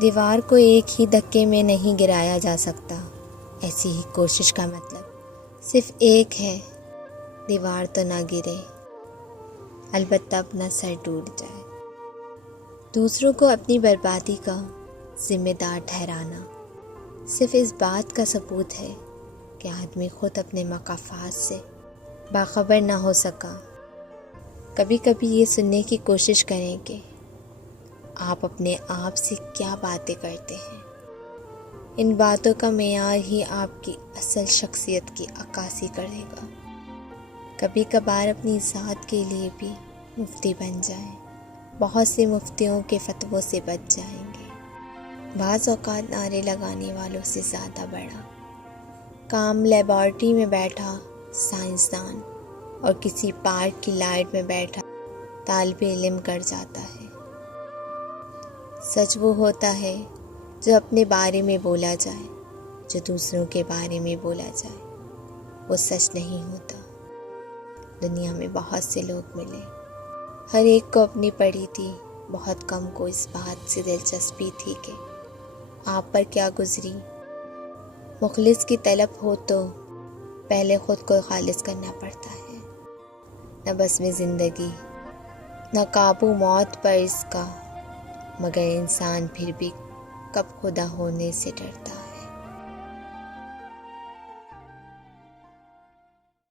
दीवार को एक ही धक्के में नहीं गिराया जा सकता। ऐसी ही कोशिश का मतलब सिर्फ एक है, दीवार तो ना गिरे, अलबत्ता अपना सर टूट जाए। दूसरों को अपनी बर्बादी का जिम्मेदार ठहराना सिर्फ इस बात का सबूत है कि आदमी खुद अपने मकाफात से बाखबर ना हो सका। कभी कभी ये सुनने की कोशिश करें कि आप अपने आप से क्या बातें करते हैं। इन बातों का मेयार ही आपकी असल शख्सियत की अक्कासी करेगा। कभी कभार अपनी ज़ात के लिए भी मुफ्ती बन जाएं, बहुत से मुफ्तियों के फतवों से बच जाएंगे। बाज़ औक़ात नारे लगाने वालों से ज़्यादा बड़ा काम लेबॉर्ट्री में बैठा साइंसदान और किसी पार्क की लाइट में बैठा तालिबे इल्म कर जाता है। सच वो होता है जो अपने बारे में बोला जाए, जो दूसरों के बारे में बोला जाए वो सच नहीं होता। दुनिया में बहुत से लोग मिले, हर एक को अपनी पड़ी थी, बहुत कम को इस बात से दिलचस्पी थी कि आप पर क्या गुजरी। मुखलिस की तलब हो तो पहले खुद को खालिस करना पड़ता है। न बस में ज़िंदगी, न काबू मौत पर इसका, मगर इंसान फिर भी कब खुदा होने से डरता।